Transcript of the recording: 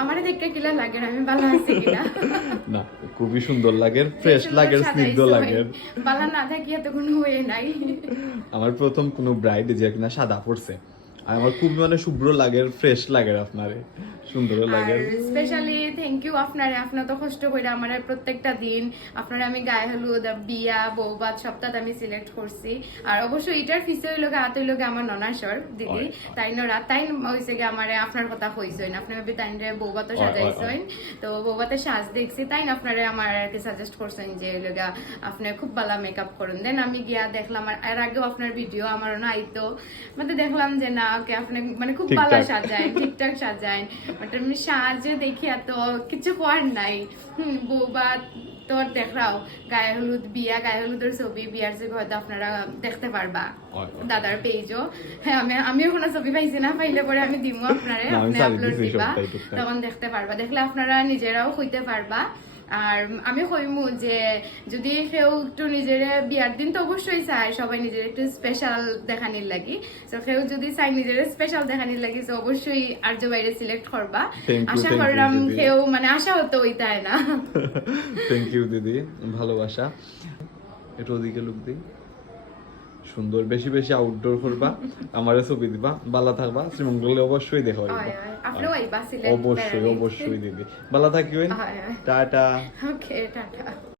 আমারে দেখতে কিলা লাগে আমি ভালো আছি কিনা না খুবই সুন্দর লাগে, ফ্রেশ লাগে, স্নিগ্ধ লাগে। ভালো না থাকি এত কোনো হয়ে নাই। আমার প্রথম কোনো ব্রাইড যে কিনা সাদা পড়ছে, আর আমার খুব মানে শুভ্র লাগে, ফ্রেশ লাগে, আপনারে সুন্দর লাগে। আর স্পেশালি থ্যাংক ইউ আপনারে, আপনার তো কষ্ট করে আমার প্রত্যেকটা দিন আপনারা আমি গায়ে হলুদ বিয়া বৌবাদ সপ্তাহ আমি সিলেক্ট করছি। আর অবশ্যই এটার ফিসে হইল হাত হইল আমার ননাসর দিদি, তাই রাত তাই হয়েছে গে আমার আপনার কথা হইছেন, আপনি তাই বৌবাতো সাজাইছেন, তো বৌবাতে সাজ দেখছি তাই আপনারা আমার আর কি সাজেস্ট করছেন যে হইল আপনি খুব ভালো মেকআপ করেন। দেন আমি গিয়া দেখলাম আর আগেও আপনার ভিডিও আমার না আইতো, মানে দেখলাম যে না ওকে আপনি মানে খুব ভালো সাজায়, ঠিকঠাক সাজায়, বাট আমি সাজে দেখি এত কিছু করার নাই। বৌবা তোর দেখাও গায়ে হলুদ বিয়া, গায়ে হলুদের ছবি বিয়ার যে হয়তো আপনারা দেখতে পারবা দাদার পেজও। হ্যাঁ আমিও কোনো ছবি পাইছি না, পাইলে পরে আমি দিব আপনারে, আপনি আপলোড দিবা, তখন দেখতে পারবা, দেখলে আপনারা নিজেরাও হইতে পারবা। আর আমি কইমু যে যদি কেউ একটু নিজের বিয়ার দিন তো অবশ্যই চায় সবাই নিজের একটু স্পেশাল দেখানির লাগি, তো কেউ যদি চাই নিজের স্পেশাল দেখানির লাগি তো অবশ্যই আর্য বাইরে সিলেক্ট করবা। আশা করলাম কেউ মানে আশা হতো ওইটাই না। থ্যাংক ইউ দিদি, ভালোবাসা। একটু ওদিকে লুক দিই, সুন্দর, বেশি বেশি আউটডোর করবা, আমারে ছবি দিবা, ভালো থাকবা, শ্রীমঙ্গলে অবশ্যই দেখা হইবা, অবশ্যই অবশ্যই দিদি, ভালো থাকিবেন, টাটা। ওকে টাটা।